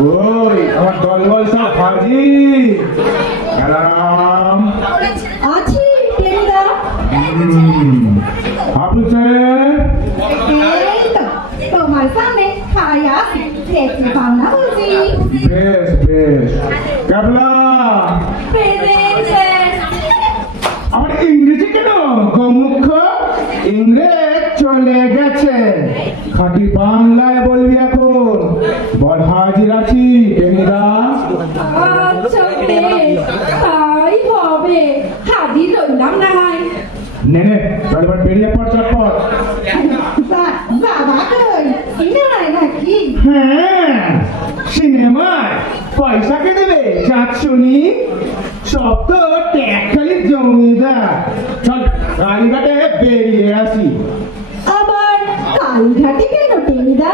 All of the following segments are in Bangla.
ওই আমার দলবল সব হাজি গেলাম। আছি টেনিদা। হাবলু সাহেব এই তো তোমার সামনে খাই আসি, দেখতে পাও না বুঝি? বেশ বেশ ক্যাবলা প্রেজেন্ট। আমার ইংরেজি কেন গোমুখ? ইংরেজ চলে গেছে, খাঁটি বাংলায় বলবি এখন। বল হাজির আছি টেনিদা। আচ্ছা বেশ, তাই হবে। হাজির রইলাম না হয়। নে নে চল এবার বেরিয়ে পড় চটপট। বাবা কই? সিনেমায় নাকি? হ্যাঁ সিনেমায় পয়সা কে দেবে যাক শুনি। সব তো ট্যাক্কালি জমিদার। চল রানীঘাটে বেরিয়ে আসি। আবার কালীঘাটে কেন টেনিদা?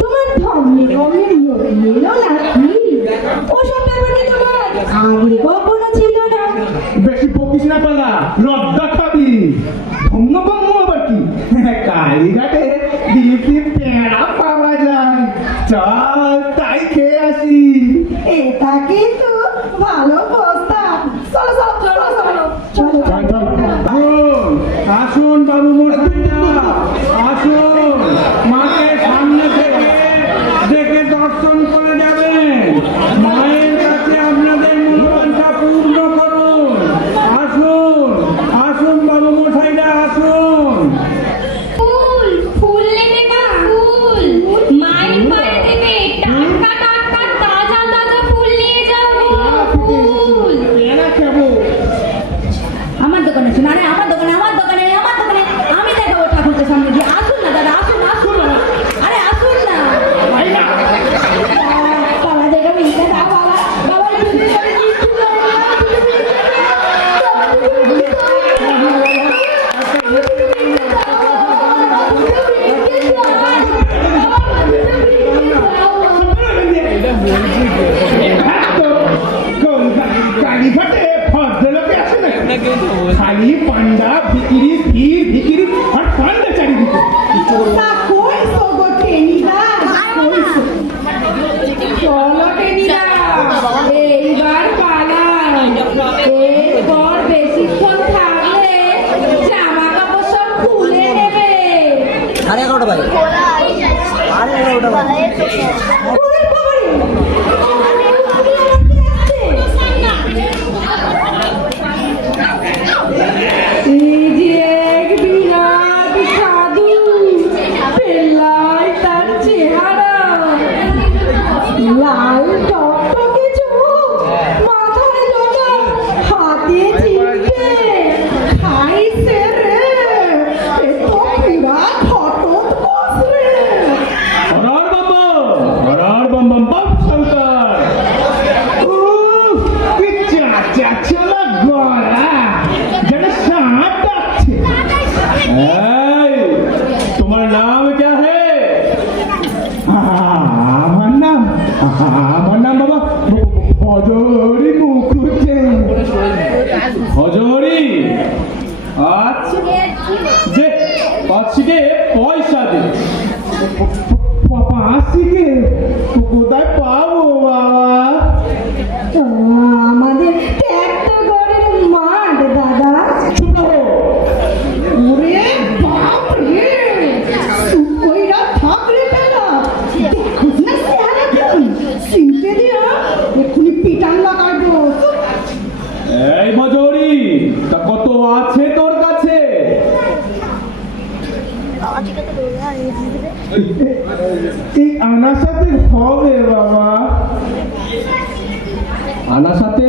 তোমার ধমনি গমে এলো নাকি? ওসব ব্যাপারে তোমার আগে কখনো ছিল না। বেশি বকিস না পালা, লজ্জা খাবি। ধন্য কম্য আবার কি? কালীঘাটে দিল্লি পেড়া পাওয়া যায়, চল তাই খেয়ে আসি। এটা কিন্তু ভালো প্রস্তাব। চলো চলো চলো চলো চলো আসুন আসুন বাবু মশাইরা আসুন, মাকে সামনে থেকে দেখে দর্শন করে যাবেন। মায়ের কাছে আপনাদের মনোবাঞ্ছা পূর্ণ করুন। আসুন আসুন বাবু মশাইরা আসুন। ফুল ফুল নেবে না, ফুল মায়ের বাড়ি থেকে টাটকা টাটকা তাজা তাজা ফুল নিয়ে যাবে। ফুল এরা কেমন? আমার দোকানে শুনে, আরে আমার দোকানে আমি দেখাবো ঠাকুরকে সামনে দিয়ে। আসুন না দাদা, আসুন আসুন না, আরে আসুন না। বাবা দেখো মিলতে দাও, বাবা বাবা মিলতে দাও, মিলতে কালীঘাটে ভদ্রলোকে আসে না, খালি পান্ডা ভিকিরি ভিড় ভিকিরি আর পান্ডা চারিদিকে। তা কইছো গো টেনিদা, কইছো? চলো টেনিদা, এইবার পালাই। এরপর বেশিক্ষণ থাকলে জামা কাপড় সব খুলে নেবে। 11:30 বাজে। 11:30 বাজে। ওরে বাবারে! এই যে এক বিরাট সাধু, পেল্লাই তার চেহারা, লাল টকটকে চোখ, মাথায় জটা, হাতে চিমটে, খাইছে রে, এ তো পুরা ঘটত বস রে। হরার বম বম বম শঙ্কর। উফ, কি চাচা গলা, যেন সাপ ডাকছে। এই, তোমার নাম क्या है? আমার নাম বাবা হজরি মুখুজ্জে। হজরি? আচ্ছা যে পাঁচশিকে পয়সা দে। পাঁচশিকে কোথায় পাবো বাবা? আমাদের ট্যাক্টর ঘরের মাঠ দাদা। চুপ করো। ওরে বাপ রে, সুকইরা থাকলে পেলা, দেখুস না চেহারা কেমন, চিনতে দিয়া এক্ষুনি পিটান লাগাইবো। এই মজুরি, তা কত আছে তোর কাছে? এই আনার সাথে হবে বাবা, আনার সাথে?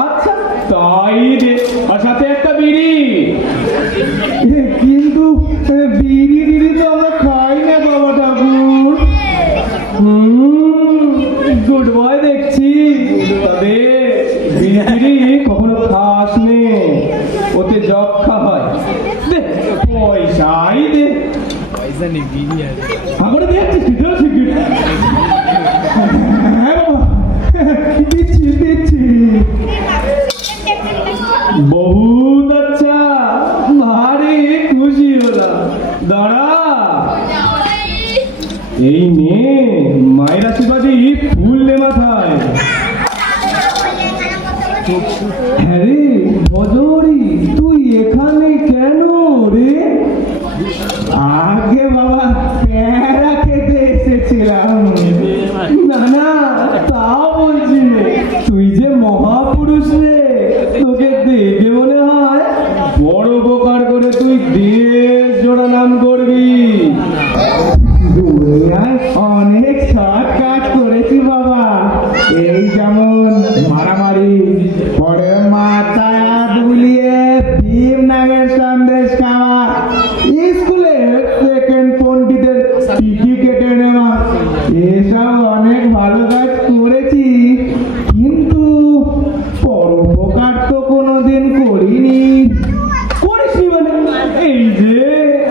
আচ্ছা তাই দে, আর সাথে একটা বিড়ি। কিন্তু বিড়ি টিড়ি তো আমরা খাই না বাবা ঠাকুর। গুড বয় দেখছি, তবে বিড়ি টিড়ি কখনো খাস নে, ওতে যক্ষা হয়। দে পয়সাই দে। আমার দেখছিস হ্যাঁ বাবা, দিচ্ছি দিচ্ছি। बहुत अच्छा, भारी खुशी होला। দাঁড়া, এই নে মায়ের আশীর্বাদে না না তা বলছি নে। তুই যে মহাপুরুষ রে, তোকে দেখে মনে হয় বড় উপকার করে তুই দেশ জোড়া নাম করবি। দুনিয়ায় অনেক সৎ কাজ করেছি বাবা। এই যেমন মারামারি, পরে মাথায় হাত বুলিয়ে ভীম নামের সন্দেশ খাওয়া, স্কুলে সেকেন্ড পণ্ডিতের টিকি কেটে নেওয়া, এসব অনেক ভালো কাজ করেছি, কিন্তু পরোপকার তো কোনোদিন করিনি। করিসনি মানে? এই যে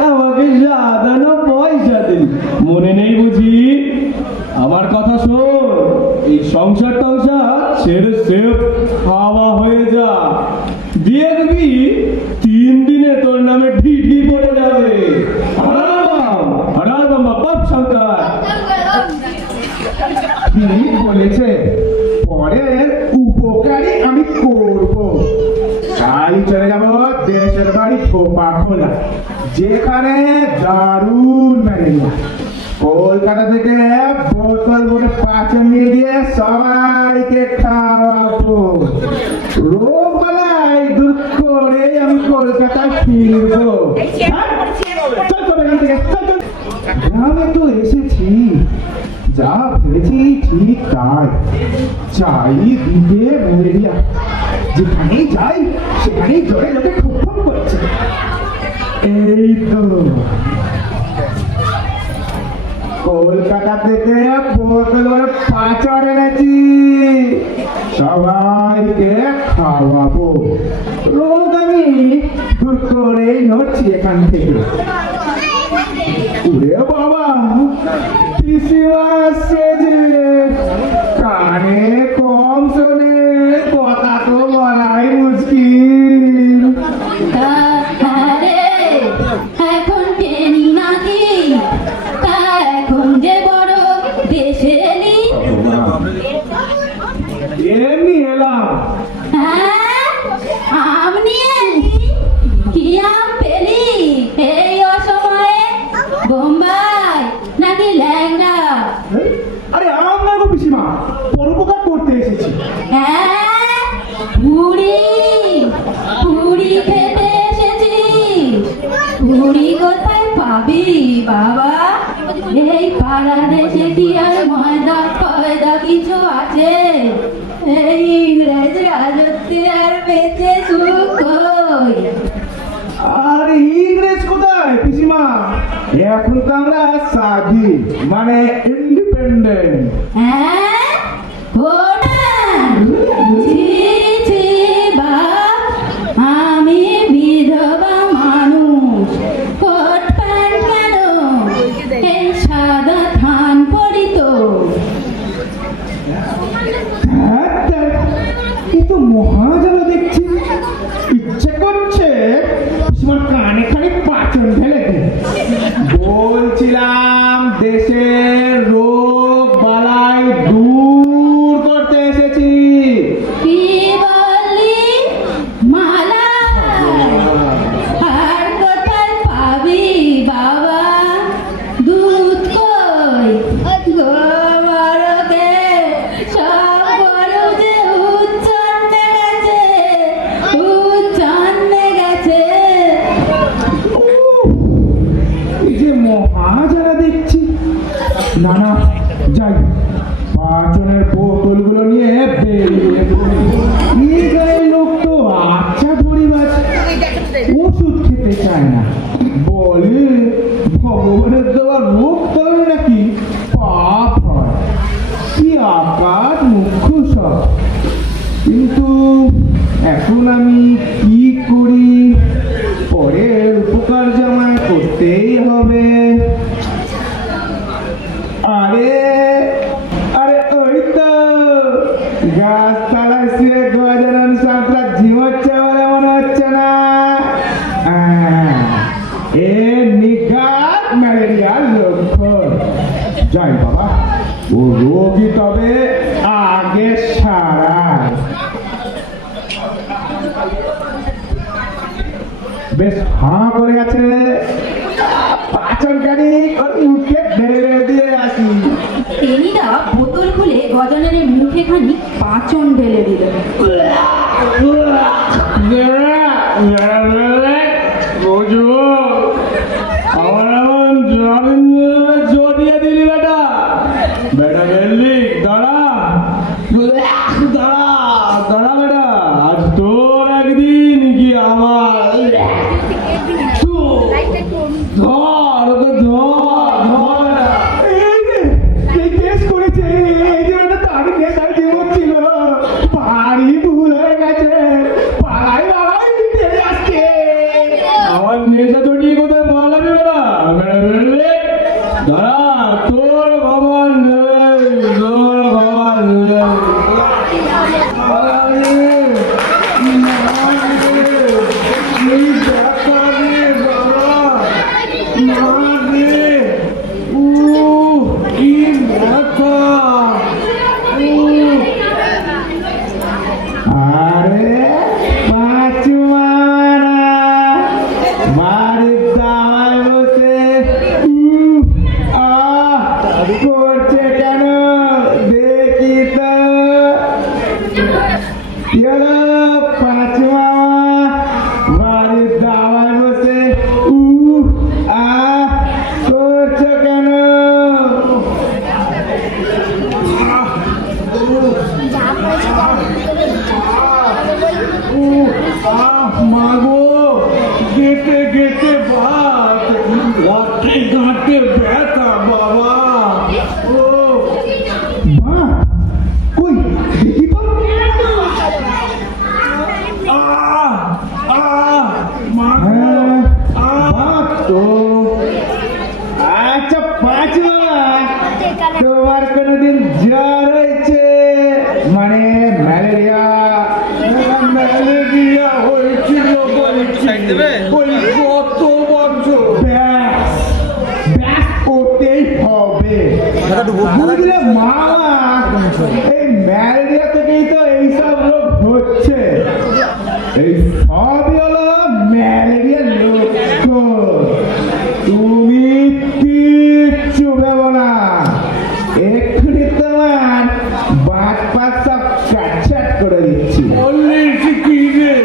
আমাকে সাধারণ পয়সা দিল, মনে নেই বুঝি? আমার কথা শোন, এই সংসার টংসার ছেড়ে সেফ খাওয়া হয়ে যা, দিয়ে দেখবি 3 দিনে তোর নামে ঢিঢি পড়ে যাবে। হারাম বাপ শঙ্কর। ঠিক বলেছে, পরের উপকারী আমি করব। কাল চলে যাব দেশের বাড়ি থোপা খোলা, যেখানে দারুণ ম্যালেরিয়া। কলকাতা থেকে বোতল ভরে পাচন নিয়ে গিয়ে সবাইকে খাওয়াবো। রোগ বালাই দূর করে আমি কলকাতায় ফিরবো। চল তো এখান থেকে, চল চল। গ্রামে তো এসেছি, যা ভেবেছি ঠিক তাই। চাই দিতে ম্যালেরিয়া, যেখানেই যাই সেখানেই জোরে জোরে খুব করছে। এই তো কলকাতা থেকে বোতল পাচর এনেছি, সবাইকে খাওয়াবো। রোগ আমি দূর করেই নড়ছি এখান থেকে। ওরে বাবা, পিসিমা আসছে যে, কানে কম শোনে, কথা তো বলাই মুশকিল। আরে এখন টেনি নাকি, তা এখন যে বড় দেশে এলি। এমনি এলাম। হ্যাঁ, আম নিয়ে এলি? কি আম পেলি এই অসময়ে? বোম্বাই নাকি ল্যাংড়া? আরে আম না গো পিসিমা, পরোপকার করতে এসেছি। হ্যাঁ, পুরি পুরি খেতে এসেছি। পুরি কোথায় পাবি বাবা? এই পাড়া দেশে কি আর ময়দা ফয়দা কিছু আছে? এই ইংরেজ রাজত্বে আর বেঁচে সুখ কই? আর ইংরেজ কোথায় পিসিমা? এখন তো আমরা স্বাধীন, মানে ইন্ডিপেন্ডেন্ট। হ্যাঁ, ওটা ছি ছি বাপ, আমি বিধবা মানুষ, কোট প্যান্ট কেন, এই সাদা থান পরি তো। এ তো মহাজালা দেখছি। ইচ্ছে করছে পিসিমার কানে খানি পাচন ঢেলে দে। বলছিলাম দেশের রোগ বালাই দূর করতে এসেছি। কি বললি? মালা? আর কোথায় পাবি বাবা? দুধ কই? গোবরকে সব গরু যে উচ্ছন্নে গেছে, উচ্ছন্নে গেছে। এই যে মহাজালা দেখছি। না না, যাই, পাচনের বোতলগুলো নিয়ে বেরিয়ে পড়ি। এই গায়ের লোক তো আচ্ছা ধরিবাজ, ওষুধ খেতে চায় না, বলে ভগবানের দেওয়া রোগ তবে নাকি পাপ হয়। কি আকার মুখ্য সব। কিন্তু এখন আমি কি করি? পরের উপকার যে আমায় করতেই হবে। আরে আরে ওই তো গাছতলায় শুয়ে গজানন সাঁতরা ঝিমোচ্ছে বলে মনে হচ্ছে না? এ নিঘাত ম্যালেরিয়ার লক্ষণ। যাই বাবা, ও রোগী তবে আগে সারায়। বেশ হাঁ করে গেছে, পাচনকারী মুখে ঢেলে দিয়ে আসি। তিনি গজাননের মুখে খানি পাঁচন ঢেলে দিল। জড়িয়ে দিলি বেটা বেটা গেলি দাঁড়া দাঁড়া দাঁড়া বেটা আজ তোর একদিন কি আমার ধর ওকে ধর ধর বেটা এই কেস করেছে এই যে একটা তার নেতার জীবন ছিল বাড়ি ভুল হয়ে গেছে পাড়ায় বাড়াই তেড়ে আসছে আমার নেশা চটিয়ে কোথায় পালাবি বেটা বেটা দাঁড়া তোর ভগবান তোর ভগবান আরে পাঁচুমারা বাড়ির দাওয়ায় বসে করছে কেন দেখি তো পাঁচুমা বাড়ির দাওয়ায় বসে করছো কেন মাগো গেটে গেটে ভাত গাঁটে গাঁটে ব্যথা বাবা ও মা কই দেখি তো মাগো বাপ তো আচ্ছা পাঁচুমা তোমার কোনোদিন জ্বর হয়েছে মানে ম্যালেরিয়া ম্যালেরিয়া হয়েছিল বলছি ওই কত বছর ব্যাস ব্যাস করতেই হবে বুঝলে মামা এই ম্যালেরিয়া থেকেই তো এইসব রোগ হচ্ছে এই সবই হলো ম্যালেরিয়ার লক্ষণ তুমি কিচ্ছু ভেবো না এক্ষুনি তোমার বাদ পাত সব কাটছাট করে দিচ্ছি বললিস কি রে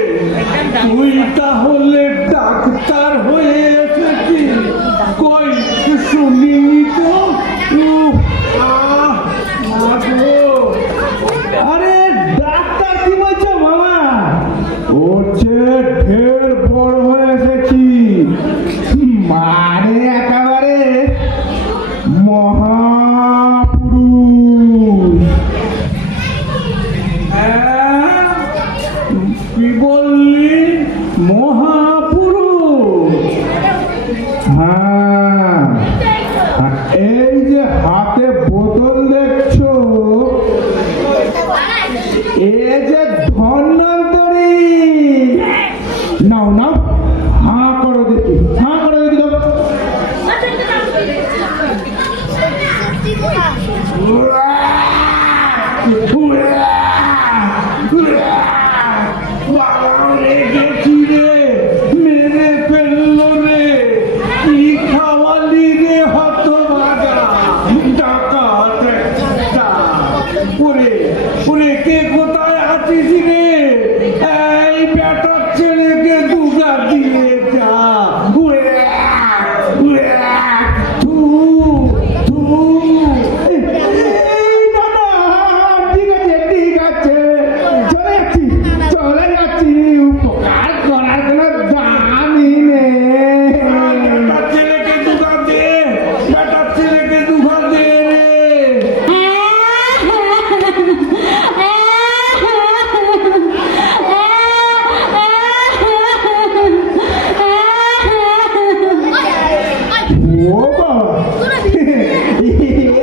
তুই তাহলে ডাক্তার হয়ে এসেছিস কই শুনিনি তো উফ, মাগো আরে ডাক্তার কি বলছো মামা ওর চেয়ে ঢের বড় হয়ে এসেছি মানে একেবারে মহাপুরুষ হ্যাঁ? কি বললি মহাপুরুষ হ্যাঁ আর এই যে হাতে বোতল দেখছো এ যে ধন্বন্তরী নাও নাও হাঁ করো দেখি হাঁ করো দেখি তো রেগেছি রে মেরে ফেললো রে কি খাওয়ালি রে হত ভাগা ডাকাত একটা। ওরে ওরে কে কোথায় আছিস রে এই বেটার ছেলেকে দুগা দিয়ে যা উড়ে উড়ে থু থু এই না না ঠিক আছে চলে যাচ্ছি উপকার করার কোনো দামই নেই বেটার ছেলেকে দুগা দে বেটার ছেলেকে দুগা দে রে ও বাবা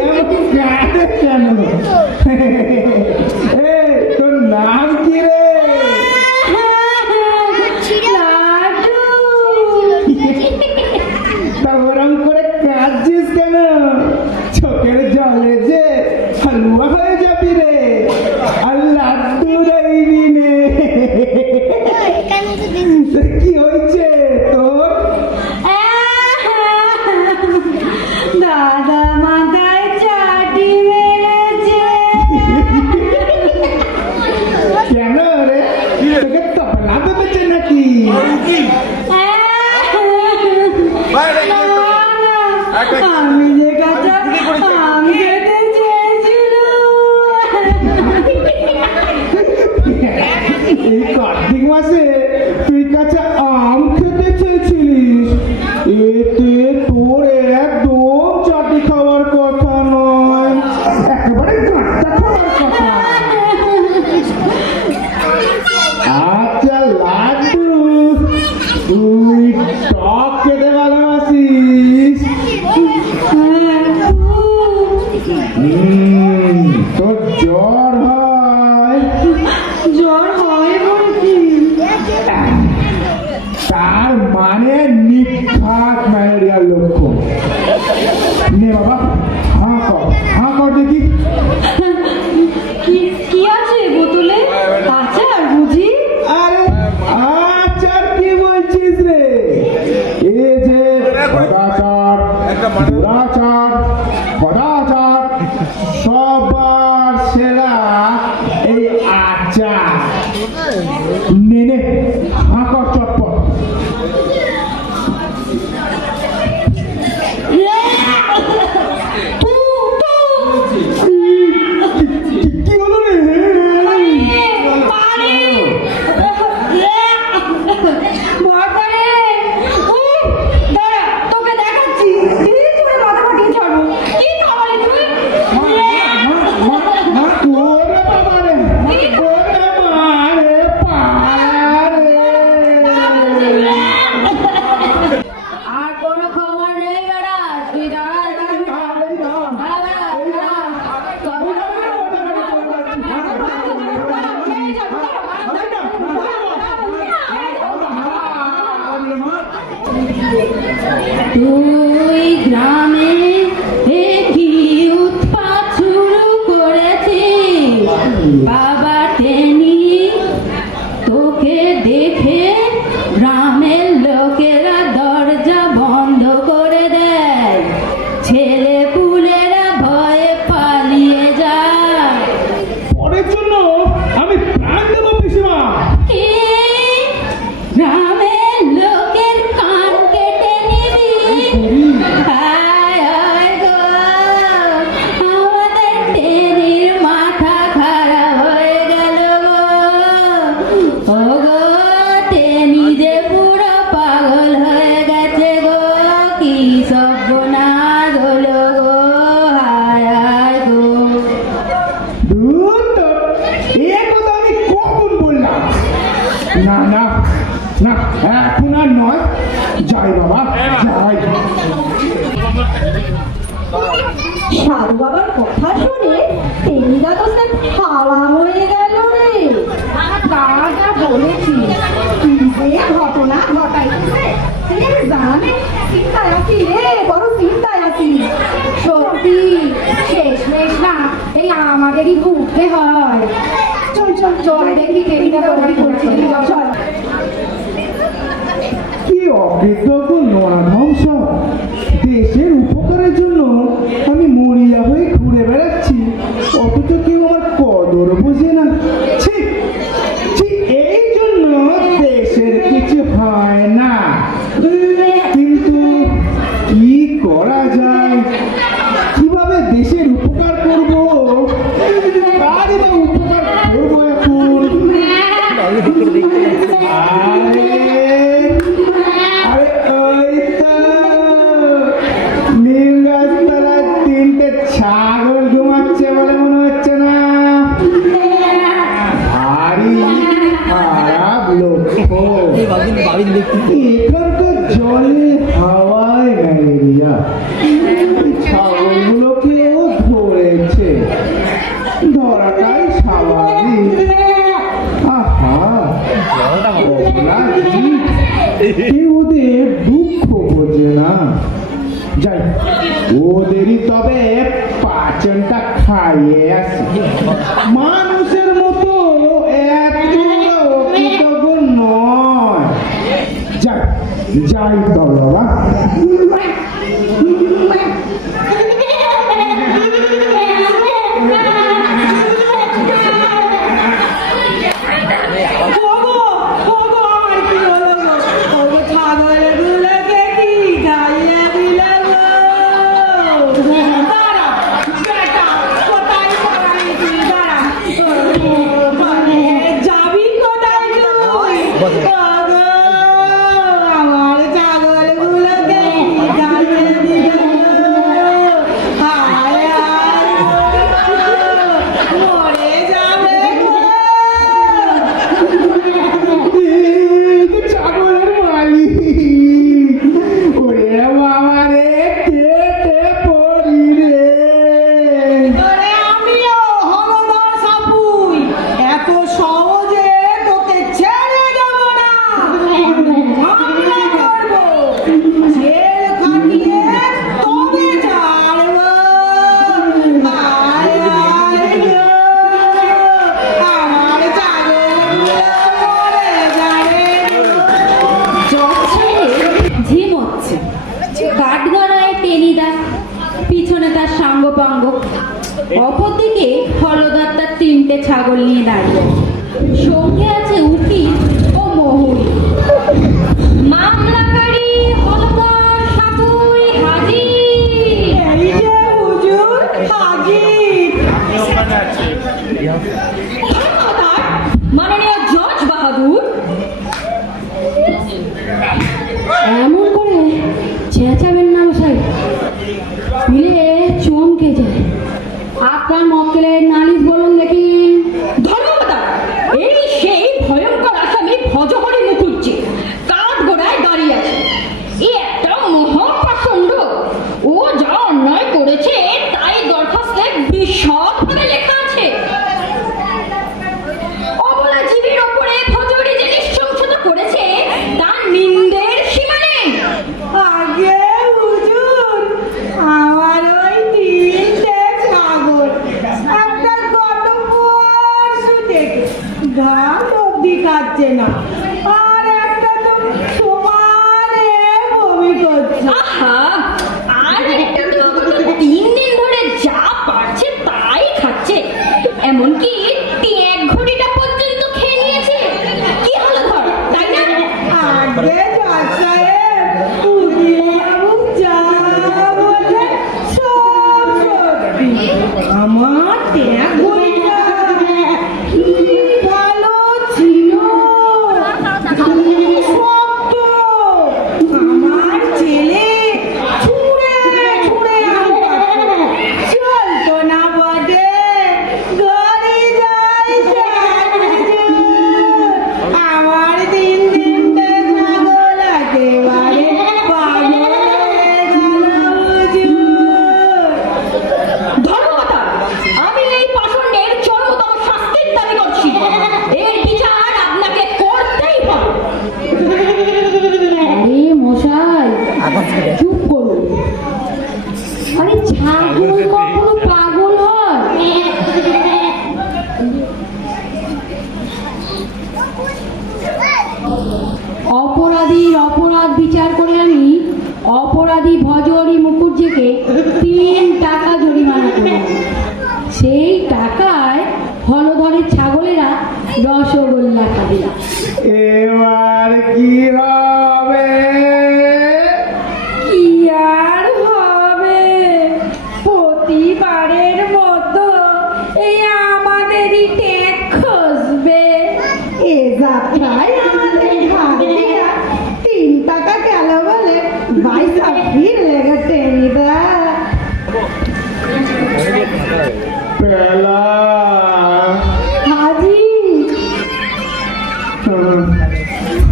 এমন কাঁদে কেন এই তোর নাম কি রে তা ওরম করে কাঁদছিস কেন চোখের জলে যে হালুয়া হয়ে যাবি রে আর লাড্ডু দেবি নে তা কি হয়েছে তোর দাদা মাথায় চাটি মেরেছে এই কার্তিক মাসে তুই কাছে আম খেতে চেয়েছিলিস, এতে তোর একদম চাটি খাওয়ার কথা নয়, একেবারে গাঁটটা খাওয়ার কথা। আচ্ছা লাড্ডু, তুই টক খেতে ভালোবাসিস? তোর জ্বর হয়? জ্বর হয় বলছি। তার মানে নিখাত ম্যালেরিয়ার লক্ষণ। নে বাবা, হাঁ কর দেখি। কি আছে বোতলে? আচার বুঝি? আরে আচার কি বলছিস রে? এই যে সদাচার, দুরাচার, সদাচার সবার সেরা এই আচার। নে নে, হাঁ কর চটপট। কি হলো রে? তোকে দেখাচ্ছি, মাথা ফাটিয়ে ছাড়বো। কি খাওয়ালি তুই? ওরে বাবা রে, ওরে মা রে, পাড়া রে। আর কোনো খবর নেই বেড়া, তুই দাঁড়া তুই গ্রামে কি উৎপাত শুরু করেছিস? বাবা টেনি তোকে দেখে গ্রামের লোকেরা দরজা বন্ধ করে দেয়, ছেলে পুলেরা ভয়ে পালিয়ে যায়। পরের জন্য আমি প্রাণ দেবো পিসিমা। কি? গ্রামের লোকের কান কেটে নিবি? হায় হায় গো, আমাদের টেনির মাথা খারাপ হয়ে গেল গো। ও গো, টেনি যে পুরো পাগল হয়ে গেছে গো, কি সর্বনাশ হলো গো, হায় হায় গো। ধুর তোর, এ কথা আমি কখন বললাম? না না না, এখন আর নয়, যাই বাবা যাই। সাধু বাবার কথা শুনে টেনিদা তো সে হাওয়া হয়ে গেল রে। তারা যা বলেছি, কি যে ঘটনা ঘটাইছে সে জানে। চিন্তায় আছি রে, বড় চিন্তায় আছি। সত্যি শেষমেশ না এই আমাদেরই ভুগতে হয়। চল চল চল দেখি টেনিদা কি করছে। চল। কি অকৃতজ্ঞ নরাধম সব। দেশের উপকারের জন্য আমি মরিয়া হয়ে ঘুরে বেড়াচ্ছি, অথচ কেউ আমার কদর বোঝে না। ছি ছি, এই জন্য দেশের কিছু হয় না। কিন্তু কি করা যায়? কিভাবে দেশের উপকার করব? কারই বা উপকার করবো এখন? আরে ওই তো নীল গাছতলায় তিনটে ছাগল ঘুমাচ্ছে বলে মনে হচ্ছে না? ভারী খারাপ লক্ষণ। এখানকার জলে হাওয়ায় ম্যালেরিয়া, ছাগলগুলোকেও ধরেছে, ধরাটাই স্বাভাবিক। আহা, কেউ ওদের দুঃখ বোঝে না। যাই, ওদেরই তবে পাচনটা খাইয়ে আসি। মানুষের মতো এত অকৃতজ্ঞ নয়। যাই যাই তবে বাবা। যাবি কোথায় মরে যাবে গো। ছাগলের মালিক ওরে বাবা রে কেটে পড়ি রে ওরে আমিও হলদর সাপুই, এত সহজে তোকে ছেড়ে দেব না। হামলা করবো, জেল খাটিয়ে তবে ছাড়বো। আয় আয় গো, আমার ছাগলগুলো মরে যাবে গো। জগ ছেড়ে ঝিম হচ্ছে, কাঠগড়ায় টেনিদা, পিছনে তার সাঙ্গপাঙ্গ, অপরদিকে হলদার তার 3টে ছাগল নিয়ে দাঁড়িয়ে, সঙ্গে আছে উকিল ও মহুরি। মামলাকারী হলদার সাপুই হাজির। এই যে হুজুর হাজির। ধন্যবাদ মাননীয় জজ বাহাদুর। এমন করে চেঁচাবেন না মশাই, মিলে চমকে যায়। আপনার মক্কেলের নালিশ বলুন দেখি। ধন্যবাদ। এই সেই ভয়ঙ্কর আসামি ভজহরি মুখুজ্জি কাঠগোড়ায় দাঁড়িয়ে আছে। এই একটা মহাপ্রচণ্ড, ও যা অন্যায় করেছে তাই দরখাস্তে বিশদভাবে লেখা আছে। অবলা জীবীর ওপরে ভজহরি যে নৃশংসতা করেছে তার নিন্দের সীমা নেই। আগে হুজুর, আমার ওই 3টে ছাগল, একটা গত পরশু থেকে ঘাস অব্দি খাচ্ছে না, আর একটা তো সমানে বমি করছে। আহা, আর একটা তো 3 দিন ধরে যা পারছে তাই খাচ্ছে, এমনকি ট্যাগ ঘড়িটা পর্যন্ত খেয়ে নিয়েছে। কি হলো ধর, তাই না? আগে জজ সাহেব, উকিল বাবু যা বলে সব সত্যি। আমার ট্যাগ ঘড়িটা কি ভালো ছিল, কি শক্ত। আমার ছেলে ছুঁড়ে ছুঁড়ে আম পাড়তো। চলতো না বটে, ঘরে যাই আমার 3টে ছাগল একেবারে পাগল হয়ে গেল হুজুর। ধন্যবাদ। আমি এই পাষণ্ডের চরমতম শাস্তির দাবি করছি। এর বিচার আপনাকে করতেই হবে। আরে মশাই, চুপ করুন। আরে ছাগল কখনো পাগল হয়? অপরাধীর অপরাধ বিচার করে আমি অপরাধী ভজহরি মুখুজ্জিকে 3 টাকা জরিমানা করলাম। সেই টাকায় হলধরের ছাগলেরা রসগোল্লা খাবে। এবার কি হবে কি আর হবে, প্রতিবারের মতো এই আমাদেরই ট্যাগ খসবে। এ যাত্রায় আমাদের ভাগ্যিরা 3 টাকা গেল বলে 22 ভিড় লেগে টেনিদা। পেলা হাজি,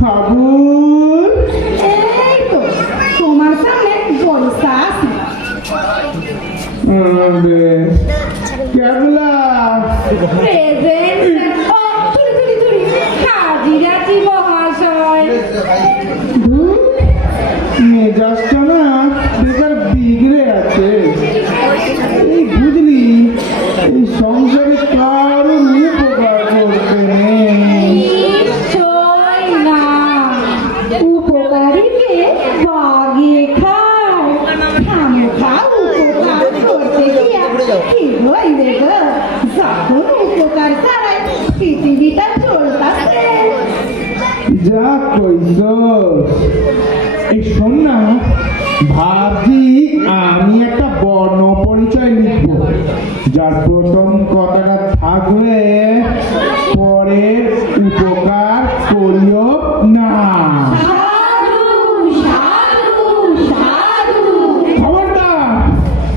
হাবুল এই তো তোমার সামনে বৈশা আছি। কেবলা প্রেজেন্ট ও তুলি তুলি তুলি হাজিরাজি মহাশয়। মেজাজটা না বেকার বিগড়ে আছে। এই বুঝলি, এই সংসারে কারো উপকার করতে নেই। নিশ্চয় না, উপকারীকে বাগিয়ে খায়। খামোখা উপকার করতে গিয়া কি হইবে গো, যখন উপকার ছাড়াই পৃথিবীটা চলতাছে। যা কইস, এই শোন না, ভাবছি আমি একটা বর্ণ পরিচয় লিখবো, যার প্রথম কথাটা থাকবে পরের উপকার করিও না। সাধু সাধু সাধু। খবরদার,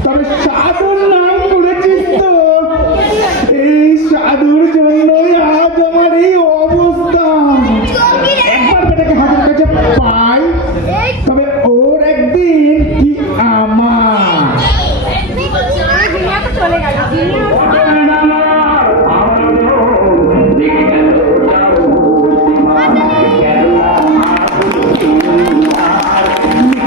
তবে সাধুর নাম করেছিস তো, এই দিনে